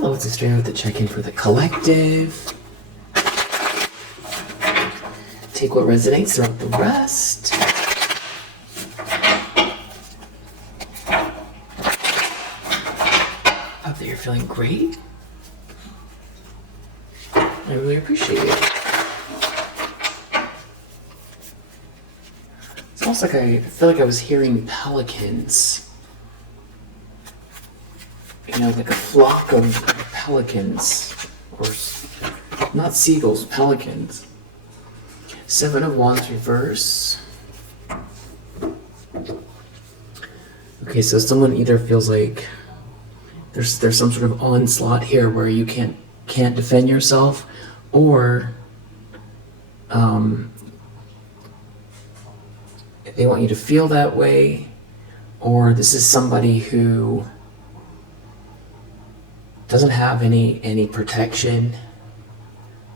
Hello, it's Australia with the check-in for the collective. Take what resonates, throw out the rest. Hope that you're feeling great. I really appreciate it. It's almost like I feel like I was hearing pelicans. You know, like a flock of pelicans. Or not seagulls, pelicans. 7 of Wands reverse. Okay, so someone either feels like there's some sort of onslaught here where you can't defend yourself, or they want you to feel that way, or this is somebody who doesn't have any protection.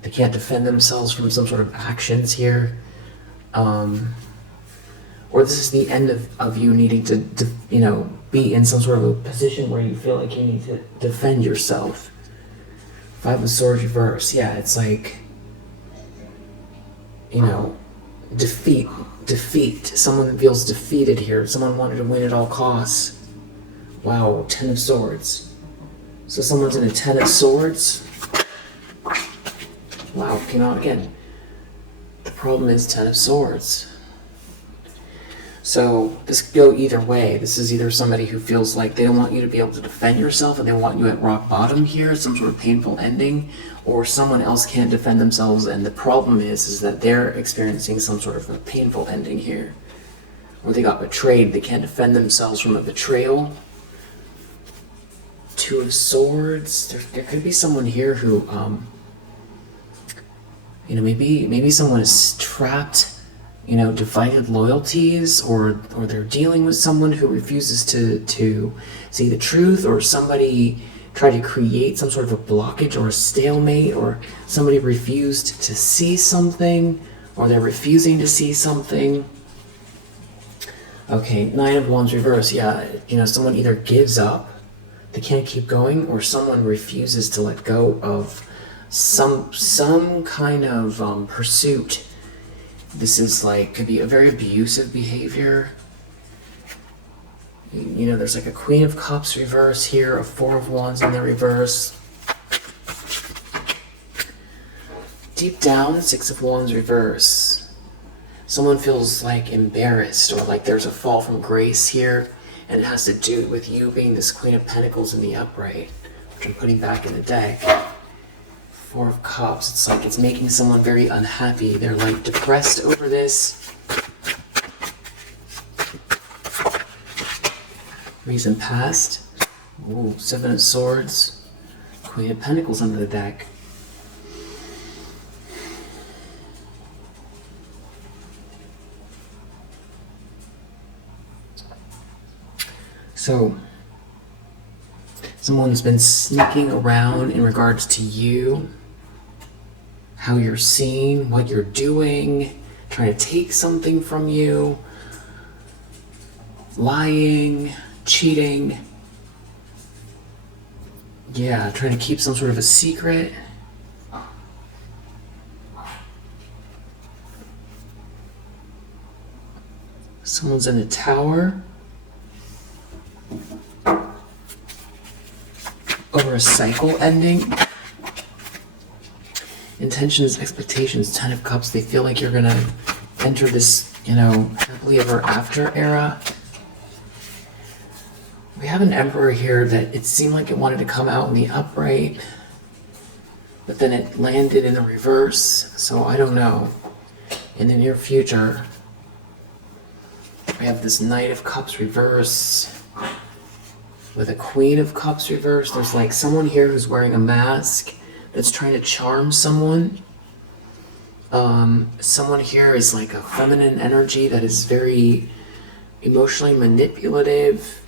They can't defend themselves from some sort of actions here. Or this is the end of you needing to be in some sort of a position where you feel like you need to defend yourself. 5 of Swords reverse. Yeah, it's like, defeat. Someone feels defeated here. Someone wanted to win at all costs. Wow, 10 of Swords. So someone's in a 10 of Swords. Wow, came out again. The problem is 10 of Swords. So this could go either way. This is either somebody who feels like they don't want you to be able to defend yourself and they want you at rock bottom here, some sort of painful ending, or someone else can't defend themselves and the problem is that they're experiencing some sort of a painful ending here. Or they got betrayed, they can't defend themselves from a betrayal. 2 of Swords. There could be someone here who, maybe someone is trapped, divided loyalties, or they're dealing with someone who refuses to see the truth, or somebody tried to create some sort of a blockage or a stalemate, or somebody refused to see something, or they're refusing to see something. Okay, 9 of Wands reverse. Yeah, someone either gives up, they can't keep going, or someone refuses to let go of some kind of pursuit. This is could be a very abusive behavior. There's like a Queen of Cups reverse here, a 4 of Wands in the reverse. Deep down, 6 of Wands reverse. Someone feels embarrassed, or like there's a fall from grace here, and it has to do with you being this Queen of Pentacles in the upright, which I'm putting back in the deck. 4 of Cups, it's making someone very unhappy. They're depressed over this. Reason past. Ooh, 7 of Swords. Queen of Pentacles under the deck. So, someone's been sneaking around in regards to you, how you're seen, what you're doing, trying to take something from you, lying, cheating. Yeah, trying to keep some sort of a secret. Someone's in a tower. Over a cycle ending. Intentions, expectations, 10 of Cups. They feel like you're gonna enter this, happily ever after era. We have an Emperor here that it seemed like it wanted to come out in the upright, but then it landed in the reverse, so I don't know. In the near future, we have this Knight of Cups reverse with a Queen of Cups reverse. There's someone here who's wearing a mask that's trying to charm someone. Someone here is a feminine energy that is very emotionally manipulative,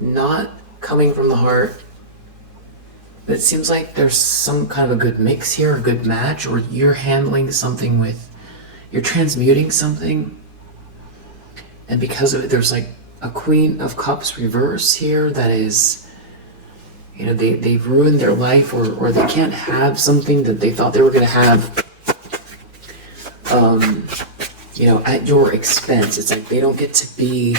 not coming from the heart. But it seems like there's some kind of a good mix here, a good match, or you're handling something you're transmuting something, and because of it there's a Queen of Cups reverse here that is they've ruined their life, or they can't have something that they thought they were going to have, at your expense. It's like they don't get to be,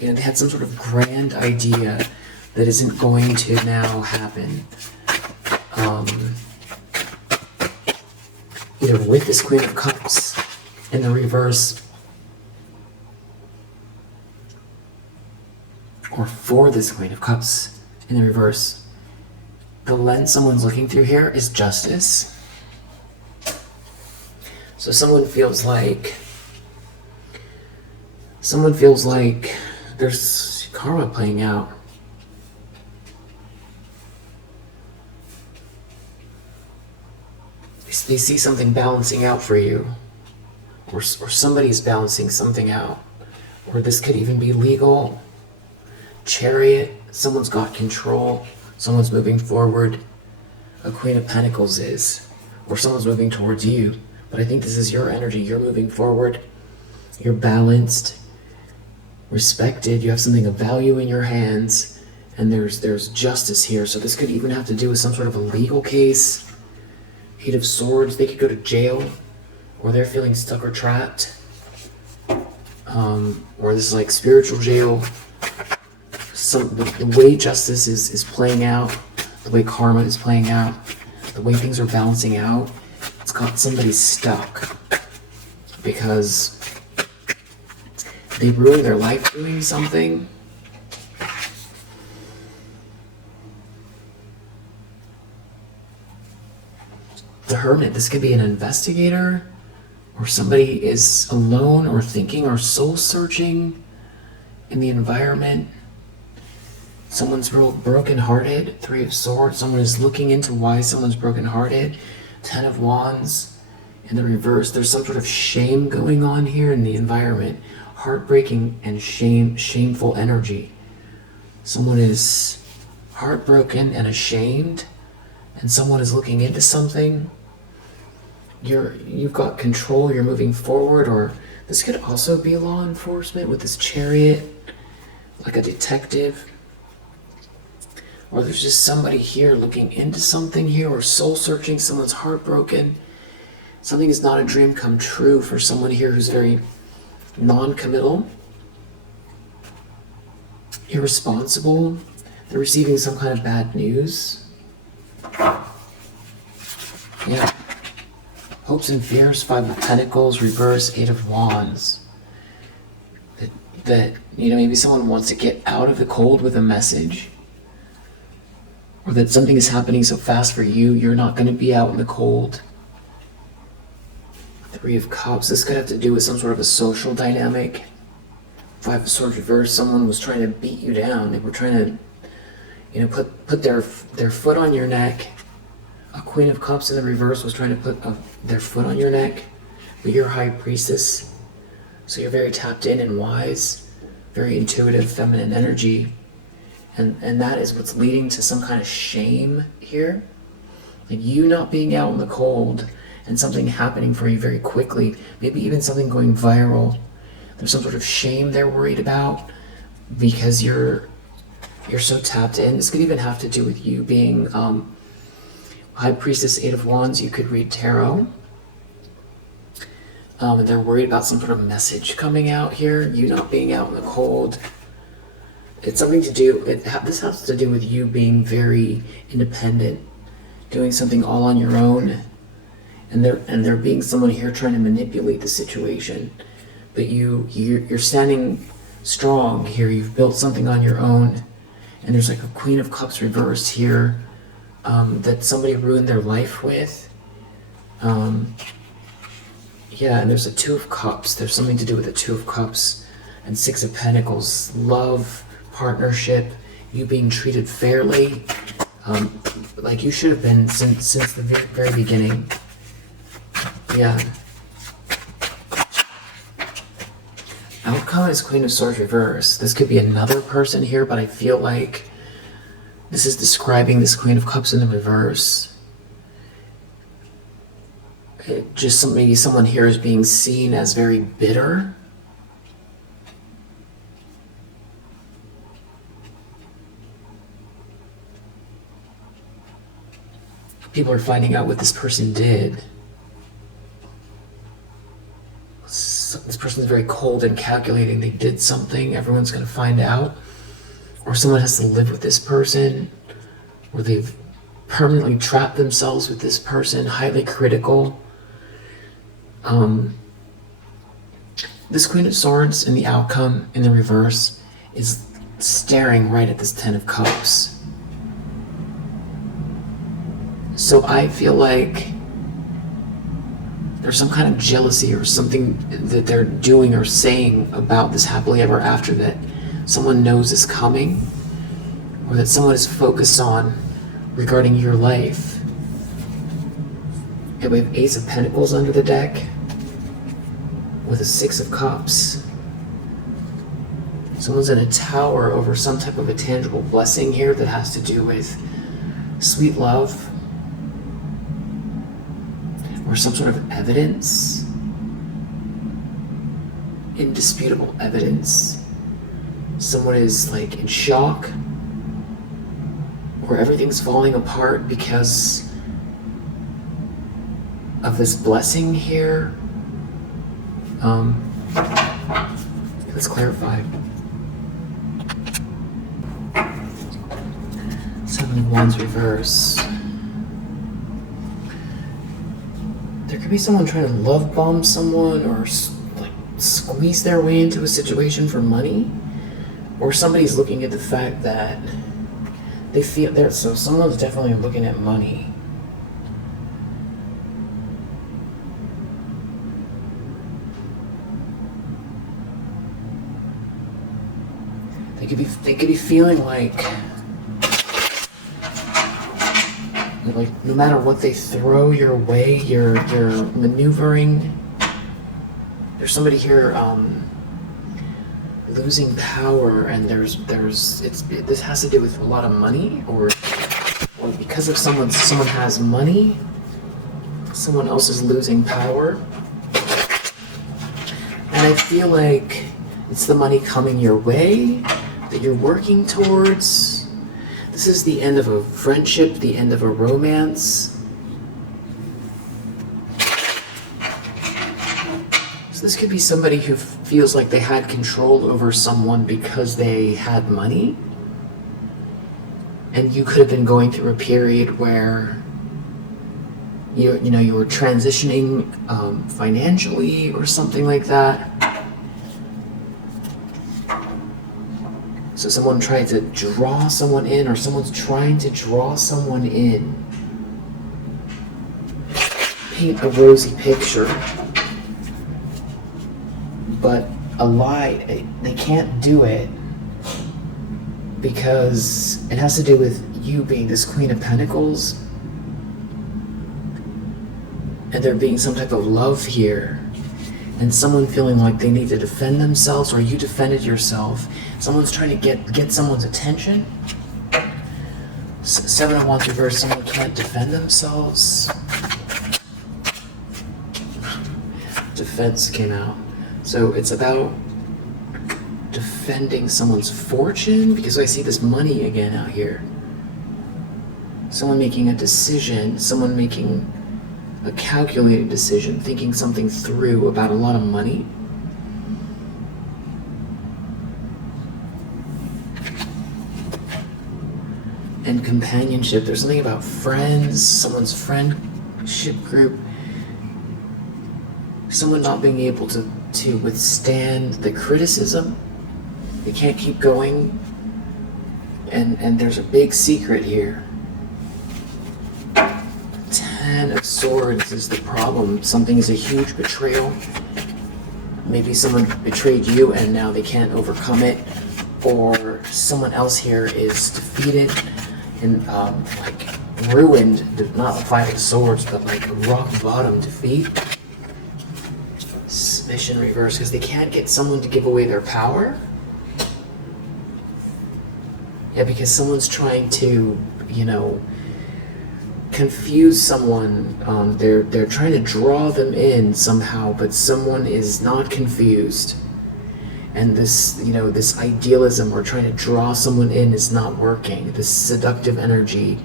they had some sort of grand idea that isn't going to now happen. Either with this Queen of Cups in the reverse, or for this Queen of Cups in the reverse. The lens someone's looking through here is justice. So someone feels like there's karma playing out. They see something balancing out for you, or somebody's balancing something out, or this could even be legal. Chariot, someone's got control, someone's moving forward. A Queen of Pentacles is, or someone's moving towards you. But I think this is your energy. You're moving forward. You're balanced, respected. You have something of value in your hands, and there's justice here. So this could even have to do with some sort of a legal case. Eight of Swords. They could go to jail, or they're feeling stuck or trapped, or this is like spiritual jail. The way justice is playing out, the way karma is playing out, the way things are balancing out, it's got somebody stuck because they ruined their life doing something. The Hermit, this could be an investigator, or somebody is alone or thinking or soul searching in the environment. Someone's real broken-hearted. Three of Swords. Someone is looking into why someone's broken-hearted. 10 of Wands. In the reverse, there's some sort of shame going on here in the environment. Heartbreaking and shameful energy. Someone is heartbroken and ashamed, and someone is looking into something. You've got control. You're moving forward, or this could also be law enforcement with this Chariot, like a detective. Or there's just somebody here looking into something here, or soul searching. Someone's heartbroken. Something is not a dream come true for someone here who's very non-committal, irresponsible. They're receiving some kind of bad news. Yeah. Hopes and fears. 5 of Pentacles, reverse. 8 of Wands. That maybe someone wants to get out of the cold with a message. Or that something is happening so fast for you, you're not going to be out in the cold. 3 of Cups. This could have to do with some sort of a social dynamic. 5 of Swords reverse. Someone was trying to beat you down. They were trying to, put their foot on your neck. A Queen of Cups in the reverse was trying to put their foot on your neck. But you're High Priestess. So you're very tapped in and wise. Very intuitive, feminine energy. And that is what's leading to some kind of shame here. Like you not being out in the cold and something happening for you very quickly. Maybe even something going viral. There's some sort of shame they're worried about because you're so tapped in. This could even have to do with you being High Priestess, 8 of Wands. You could read tarot. And they're worried about some sort of message coming out here. You not being out in the cold. It's something to do, this has to do with you being very independent, doing something all on your own, and there being someone here trying to manipulate the situation. But you're standing strong here. You've built something on your own, and there's like a Queen of Cups reversed here that somebody ruined their life with. Yeah, and there's a 2 of Cups. There's something to do with the 2 of Cups and 6 of Pentacles. Love, partnership, you being treated fairly, like you should have been since the very beginning. Yeah. Outcome is Queen of Swords reverse. This could be another person here, but I feel like this is describing this Queen of Cups in the reverse. Maybe someone here is being seen as very bitter. people are finding out what this person did. This person's very cold and calculating. They did something, everyone's going to find out. Or someone has to live with this person, or they've permanently trapped themselves with this person, highly critical. This Queen of Swords in the outcome, in the reverse, is staring right at this Ten of Cups. So I feel like there's some kind of jealousy or something that they're doing or saying about this happily ever after that someone knows is coming, or that someone is focused on regarding your life. And we have Ace of Pentacles under the deck with a Six of Cups. Someone's in a tower over some type of a tangible blessing here that has to do with sweet love, or some sort of evidence, indisputable evidence. Someone is like in shock, or everything's falling apart because of this blessing here. Let's clarify. Seven of Wands reverse. There could be someone trying to love bomb someone, or like squeeze their way into a situation for money, or somebody's looking at the fact that they feel there. So someone's definitely looking at money. They could be feeling like no matter what they throw your way, you're maneuvering. There's somebody here losing power, and this has to do with a lot of money, or because of someone has money, someone else is losing power. And I feel like it's the money coming your way that you're working towards. This is the end of a friendship, the end of a romance. So this could be somebody who feels like they had control over someone because they had money. And you could have been going through a period where you were transitioning financially or something like that. So someone tried to draw someone in, or someone's trying to draw someone in. Paint a rosy picture. But a lie, they can't do it because it has to do with you being this Queen of Pentacles, and there being some type of love here, and someone feeling like they need to defend themselves, or you defended yourself. Someone's trying to get someone's attention. Seven of Wands reverse, someone can't defend themselves. Defense came out. So it's about defending someone's fortune, because I see this money again out here. Someone making a decision, someone making a calculated decision, thinking something through about a lot of money. And companionship, there's something about friends, someone's friendship group, someone not being able to withstand the criticism. They can't keep going, and there's a big secret here. Ten of Swords is the problem. Something is a huge betrayal. Maybe someone betrayed you and now they can't overcome it, or someone else here is defeated and ruined, not the Five of Swords, but like a rock bottom defeat. Submission reverse, because they can't get someone to give away their power. Yeah, because someone's trying to, confuse someone. They're trying to draw them in somehow, but someone is not confused. And this, this idealism or trying to draw someone in is not working. This seductive energy,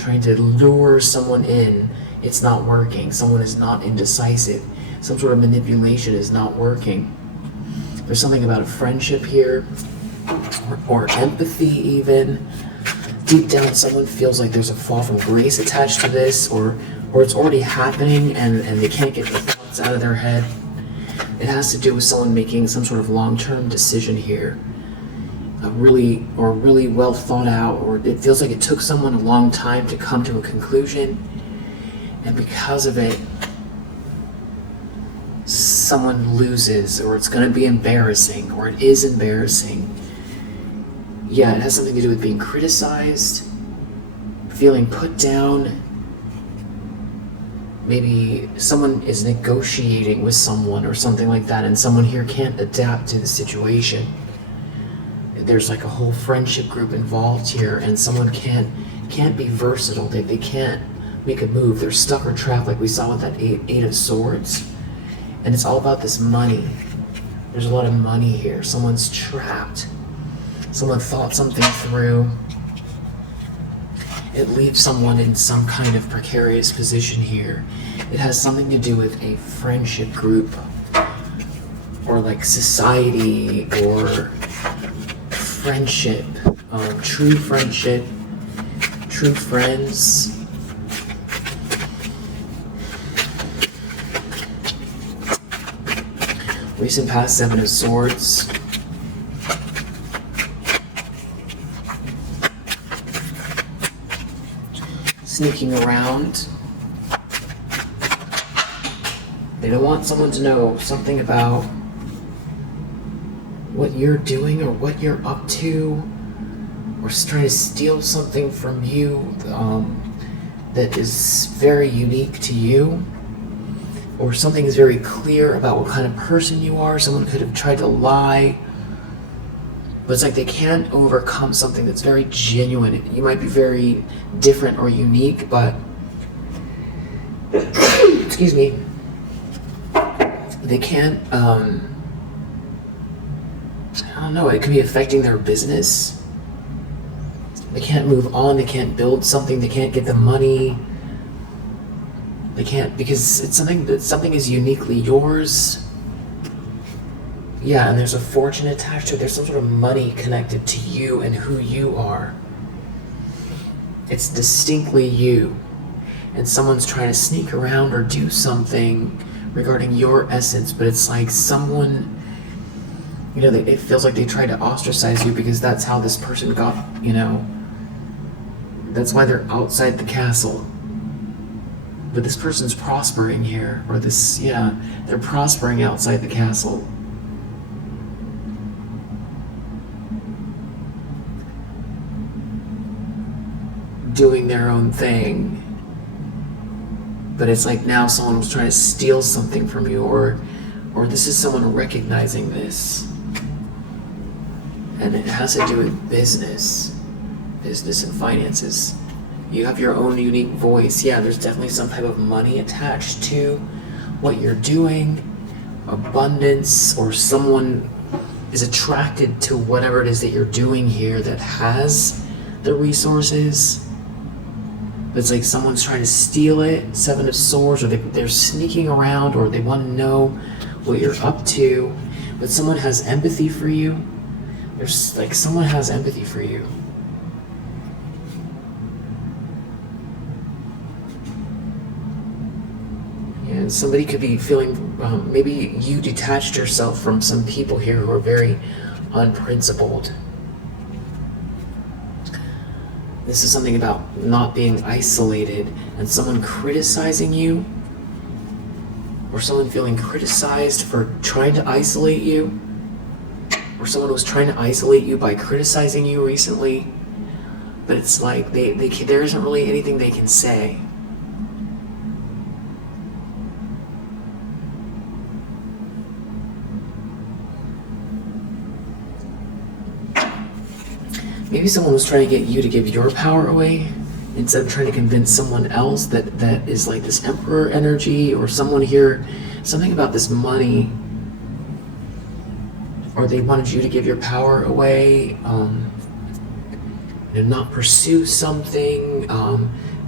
trying to lure someone in. It's not working. Someone is not indecisive. Some sort of manipulation is not working. There's something about a friendship here, or empathy even. Deep down, someone feels like there's a fall from grace attached to this, or it's already happening and they can't get the thoughts out of their head. It has to do with someone making some sort of long-term decision here. Really well thought out, or it feels like it took someone a long time to come to a conclusion, and because of it, someone loses, or it's going to be embarrassing, or it is embarrassing. Yeah, it has something to do with being criticized, feeling put down. Maybe someone is negotiating with someone or something like that, and someone here can't adapt to the situation. There's like a whole friendship group involved here, and someone can't be versatile. They can't make a move. They're stuck or trapped, like we saw with that Eight of Swords. And it's all about this money. There's a lot of money here. Someone's trapped. Someone thought something through. It leaves someone in some kind of precarious position here. It has something to do with a friendship group, or like society, or friendship, true friendship, true friends. Recent past, Seven of Swords. Sneaking around. They don't want someone to know something about what you're doing or what you're up to, or trying to steal something from you that is very unique to you, or something is very clear about what kind of person you are. Someone could have tried to lie, but it's like they can't overcome something that's very genuine. You might be very different or unique, but excuse me, they can't I don't know, it could be affecting their business. They can't move on, they can't build something, they can't get the money. They can't, because it's something is uniquely yours. Yeah, and there's a fortune attached to it. There's some sort of money connected to you and who you are. It's distinctly you. And someone's trying to sneak around or do something regarding your essence, but it's like someone, you know, it feels like they tried to ostracize you because that's how this person got, you know, that's why they're outside the castle. But this person's prospering here, or this, yeah, they're prospering outside the castle. Doing their own thing. But it's like now someone was trying to steal something from you, or this is someone recognizing this. And it has to do with business and finances. You have your own unique voice. Yeah, there's definitely some type of money attached to what you're doing, abundance, or someone is attracted to whatever it is that you're doing here that has the resources. But it's like someone's trying to steal it, Seven of Swords, or they're sneaking around, or they want to know what you're up to. But someone has empathy for you. There's like someone has empathy for you. And somebody could be feeling, maybe you detached yourself from some people here who are very unprincipled. This is something about not being isolated and someone criticizing you, or someone feeling criticized for trying to isolate you, or someone was trying to isolate you by criticizing you recently, but it's like there isn't really anything they can say. Maybe someone was trying to get you to give your power away instead of trying to convince someone else that is like this emperor energy, or someone here, something about this money, or they wanted you to give your power away. not pursue something,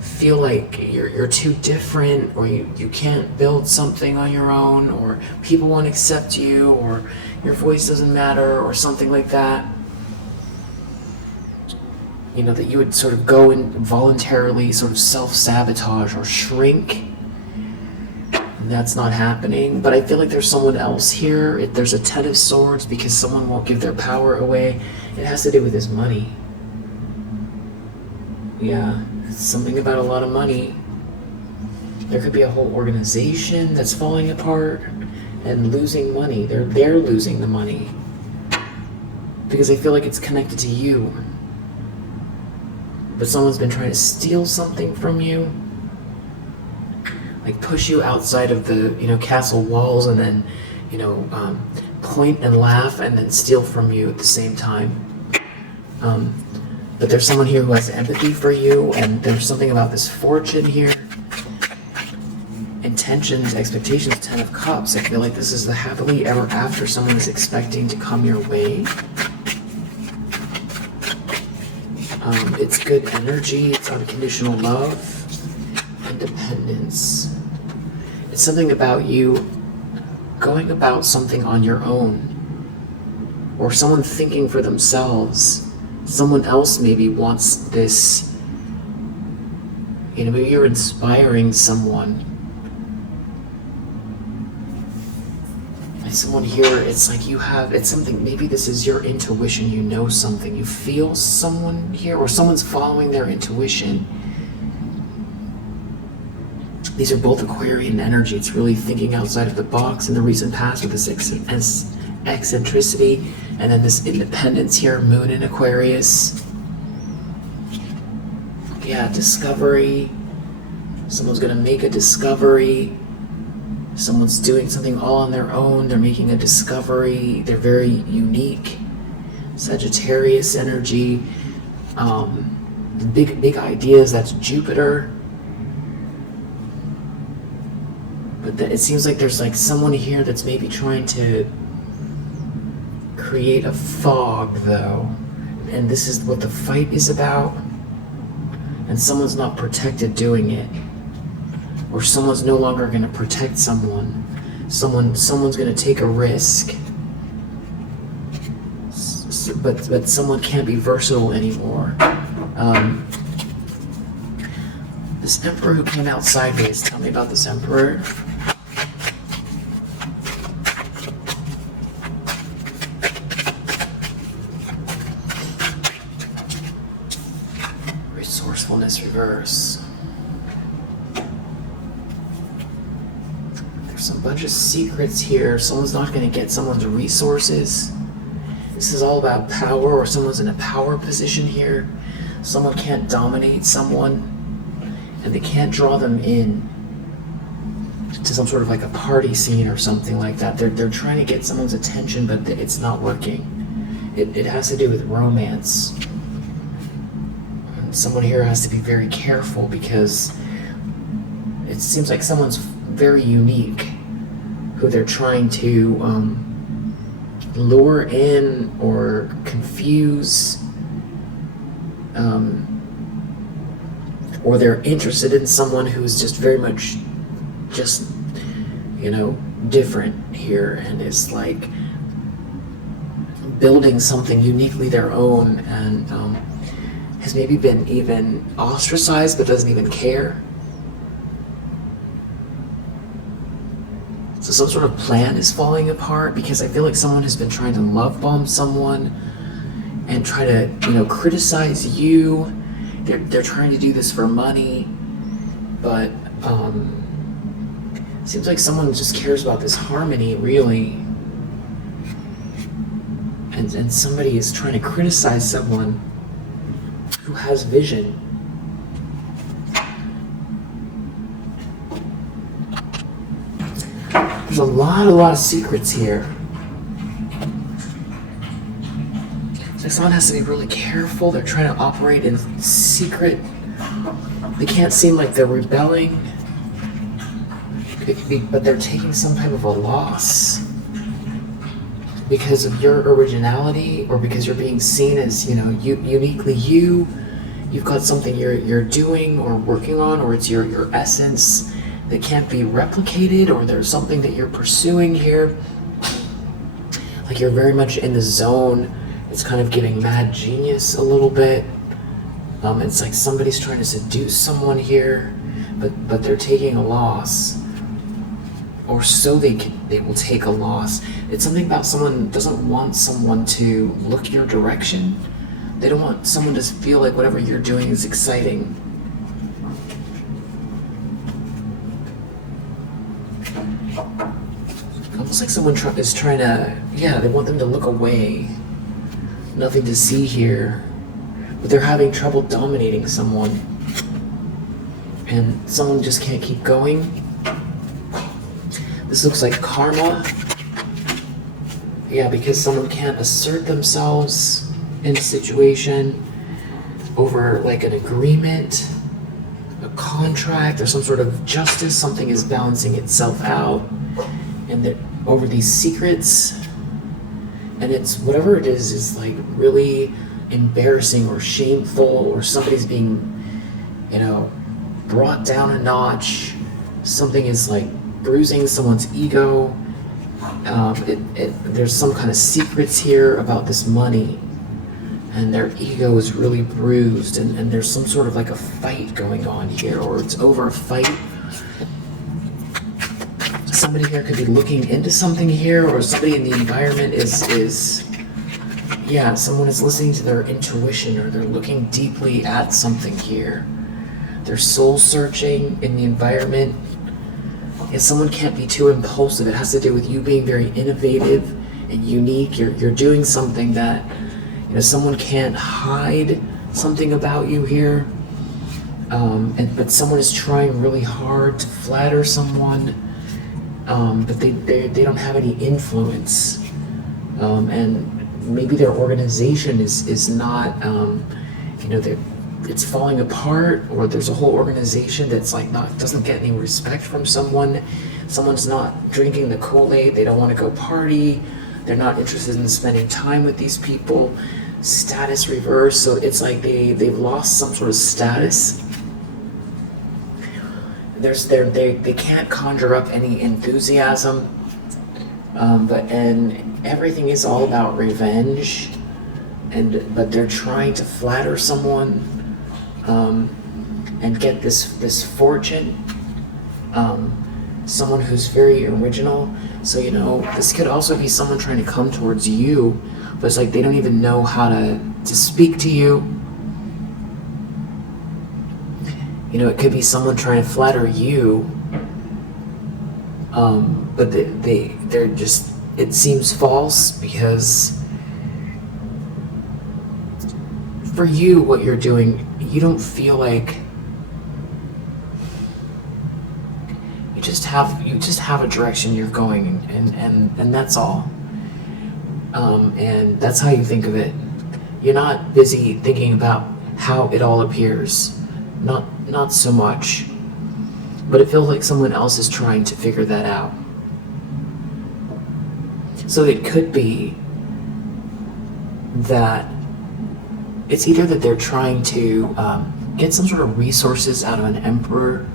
feel like you're too different, or you can't build something on your own, or people won't accept you, or your voice doesn't matter, or something like that. That you would sort of go and voluntarily sort of self-sabotage or shrink. And that's not happening. But I feel like there's someone else here. There's a 10 of Swords because someone won't give their power away. It has to do with his money. Yeah, it's something about a lot of money. There could be a whole organization that's falling apart and losing money. They're losing the money. Because I feel like it's connected to you. But someone's been trying to steal something from you, like push you outside of the castle walls, and then point and laugh and then steal from you at the same time. But there's someone here who has empathy for you, and there's something about this fortune here. Intentions, expectations, 10 of Cups. I feel like this is the happily ever after someone is expecting to come your way. It's good energy, it's unconditional love, independence. It's something about you going about something on your own, or someone thinking for themselves. Someone else maybe wants this, maybe you're inspiring someone. Someone here, it's like it's something, maybe this is your intuition, something, you feel someone here, or someone's following their intuition. These are both Aquarian energy. It's really thinking outside of the box in the recent past with this eccentricity, and then this independence here, Moon in Aquarius. Yeah, discovery. Someone's gonna make a discovery. Someone's doing something all on their own. They're making a discovery. They're very unique. Sagittarius energy. Big ideas. That's Jupiter. But it seems like there's like someone here that's maybe trying to create a fog, though. And this is what the fight is about. And someone's not protected doing it. Or someone's no longer going to protect someone. Someone's going to take a risk. But someone can't be versatile anymore. This Emperor who came out sideways. Tell me about this Emperor. Resourcefulness reverse. A bunch of secrets here. Someone's not going to get someone's resources. This is all about power, or someone's in a power position here. Someone can't dominate someone, and they can't draw them in to some sort of like a party scene or something like that. They're trying to get someone's attention, but it's not working. It has to do with romance. And someone here has to be very careful because it seems like someone's very unique who they're trying to lure in or confuse, or they're interested in someone who's just very much different here and is like building something uniquely their own, and has maybe been even ostracized but doesn't even care. So some sort of plan is falling apart because I feel like someone has been trying to love bomb someone and try to, criticize you. They're trying to do this for money, but it seems like someone just cares about this harmony, really. And somebody is trying to criticize someone who has vision. There's a lot of secrets here. So someone has to be really careful. They're trying to operate in secret. They can't seem like they're rebelling, but they're taking some type of a loss. because of your originality, or because you're being seen as, uniquely you. You've got something you're doing or working on, or it's your essence that can't be replicated, or there's something that you're pursuing here. Like you're very much in the zone. It's kind of giving mad genius a little bit. It's like somebody's trying to seduce someone here, but they're taking a loss. Or so they will take a loss. It's something about someone doesn't want someone to look your direction. They don't want someone to feel like whatever you're doing is exciting. Almost like someone is trying to, they want them to look away. Nothing to see here. But they're having trouble dominating someone. And someone just can't keep going. This looks like karma. Yeah, because someone can't assert themselves in a situation over like an agreement, a contract, or some sort of justice. Something is balancing itself out, and that over these secrets, and it's whatever it is like really embarrassing or shameful, or somebody's being, brought down a notch. Something is like bruising someone's ego. There's some kind of secrets here about this money, and their ego is really bruised, and there's some sort of like a fight going on here, or it's over a fight. Somebody here could be looking into something here, or somebody in the environment someone is listening to their intuition, or they're looking deeply at something here. They're soul searching in the environment. And someone can't be too impulsive. It has to do with you being very innovative and unique. You're doing something that, someone can't hide something about you here. But someone is trying really hard to flatter someone, but they don't have any influence. And maybe their organization is not, it's falling apart, or there's a whole organization that's like doesn't get any respect from someone. Someone's not drinking the Kool-Aid. They don't want to go party. They're not interested in spending time with these people. Status reverse. So it's like they've lost some sort of status. They can't conjure up any enthusiasm. And everything is all about revenge. But they're trying to flatter someone. And get this fortune, someone who's very original. So this could also be someone trying to come towards you, but it's like they don't even know how to speak to you. It could be someone trying to flatter you, but they're just, it seems false, because for you, what you're doing, you don't feel like you just have a direction you're going, and that's all. And that's how you think of it. You're not busy thinking about how it all appears. Not so much. But it feels like someone else is trying to figure that out. So it could be that it's either that they're trying to get some sort of resources out of an emperor,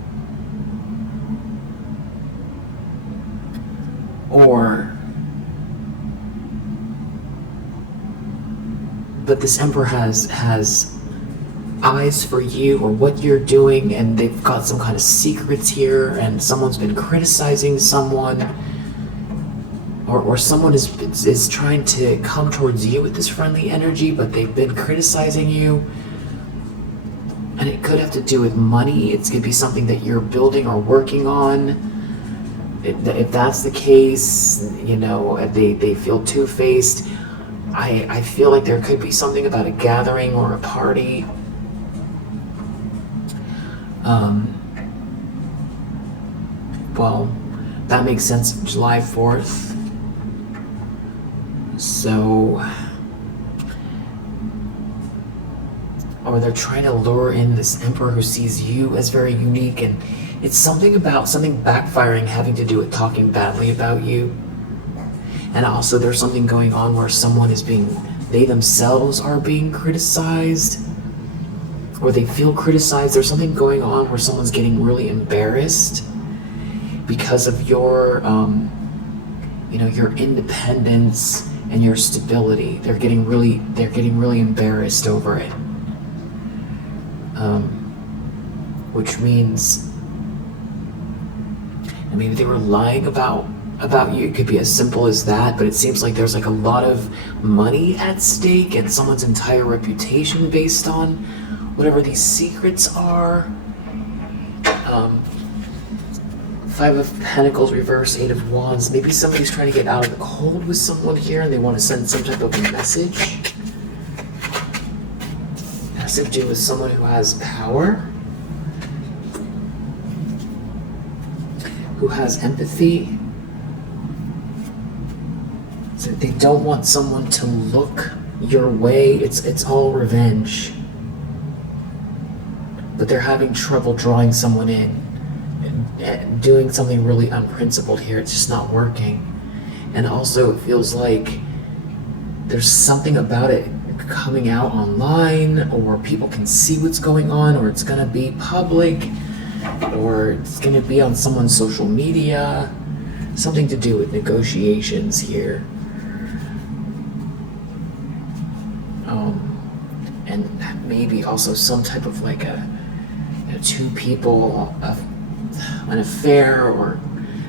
but this emperor has eyes for you or what you're doing, and they've got some kind of secrets here, and someone's been criticizing someone, or someone is trying to come towards you with this friendly energy, but they've been criticizing you. And it could have to do with money. It could be something that you're building or working on. If that's the case, if they feel two-faced, I feel like there could be something about a gathering or a party. Well, that makes sense. July 4th. So, or they're trying to lure in this emperor who sees you as very unique, and it's something about something backfiring having to do with talking badly about you. And also there's something going on where someone is they themselves are being criticized, or they feel criticized. There's something going on where someone's getting really embarrassed because of your, your independence and your stability. They're getting really embarrassed over it. Which means, maybe they were lying about you. It could be as simple as that, but it seems like there's like a lot of money at stake and someone's entire reputation based on whatever these secrets are. 5 of Pentacles reverse, 8 of Wands. Maybe somebody's trying to get out of the cold with someone here and they want to send some type of a message. It has to do with someone who has power, who has empathy. So they don't want someone to look your way. It's all revenge. But they're having trouble drawing someone in and doing something really unprincipled here. It's just not working. And also it feels like there's something about it coming out online, or people can see what's going on, or it's gonna be public, or it's gonna be on someone's social media. Something to do with negotiations here. And maybe also some type of like two people, an affair, or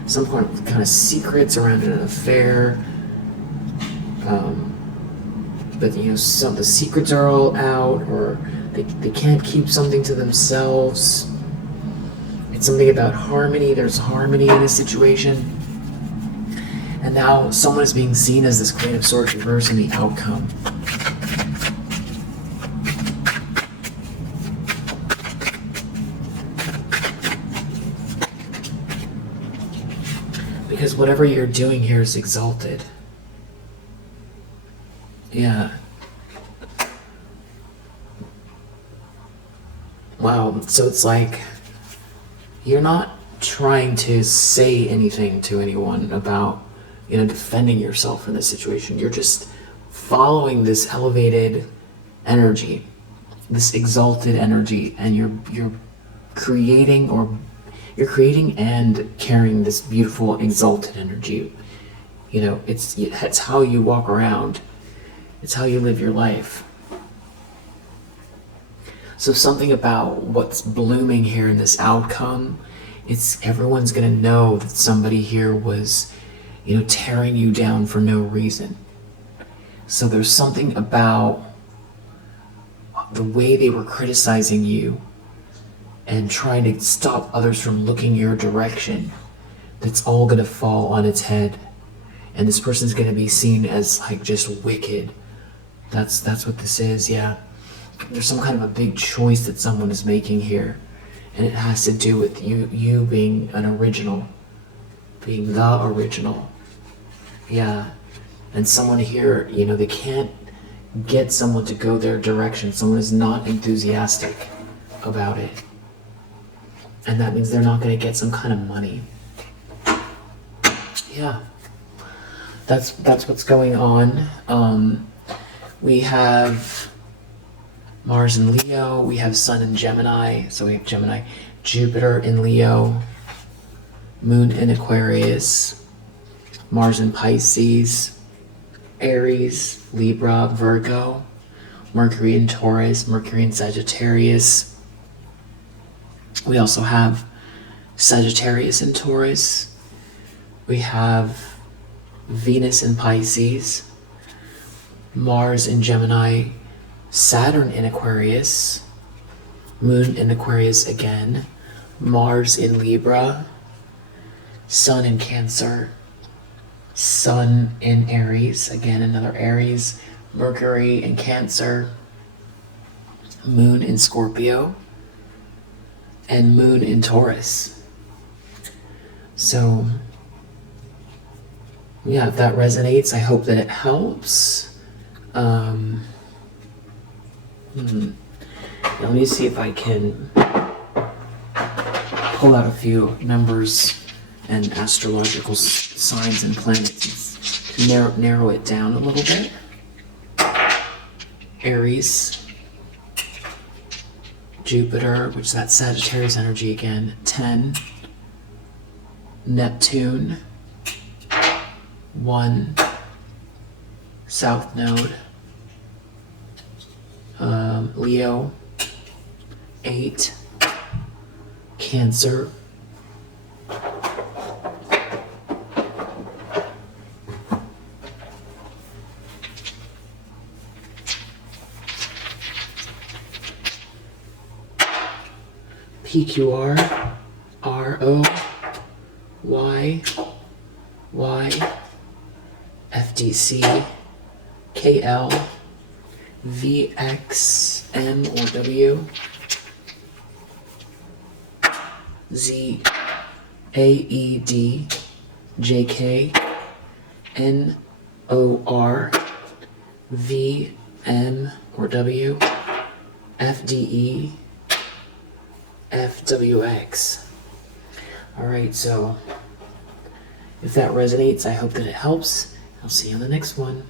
some kind of secrets around an affair. But some the secrets are all out, or they can't keep something to themselves. It's something about harmony. There's harmony in a situation. And now someone is being seen as this Queen of Swords reverse in the outcome. Because whatever you're doing here is exalted. Yeah. Wow, so it's like you're not trying to say anything to anyone about, defending yourself in this situation. You're just following this elevated energy, this exalted energy, and you're creating and carrying this beautiful exalted energy. It's how you walk around. It's how you live your life. So something about what's blooming here in this outcome, everyone's gonna know that somebody here was, tearing you down for no reason. So there's something about the way they were criticizing you and trying to stop others from looking your direction, that's all gonna fall on its head. And this person's gonna be seen as like just wicked. That's what this is, yeah. There's some kind of a big choice that someone is making here. And it has to do with you being an original, being the original. Yeah. And someone here, they can't get someone to go their direction. Someone is not enthusiastic about it. And that means they're not going to get some kind of money. Yeah. That's what's going on. We have Mars in Leo. We have Sun in Gemini. So we have Gemini. Jupiter in Leo. Moon in Aquarius. Mars in Pisces. Aries, Libra, Virgo. Mercury in Taurus. Mercury in Sagittarius. We also have Sagittarius in Taurus. We have Venus in Pisces. Mars in Gemini. Saturn in Aquarius. Moon in Aquarius again. Mars in Libra. Sun in Cancer. Sun in Aries. Again, another Aries. Mercury in Cancer. Moon in Scorpio. And Moon in Taurus. So, yeah, if that resonates, I hope that it helps. Now let me see if I can pull out a few numbers and astrological signs and planets narrow it down a little bit. Aries, Jupiter, which is that Sagittarius energy again, 10, Neptune, 1, South Node, Leo, 8, Cancer, PQR, RO, Y, FDC, KL, VX, M or W, Z, AED, JK, NOR, VM or W, FDE, FWX. Alright, so if that resonates, I hope that it helps. I'll see you on the next one.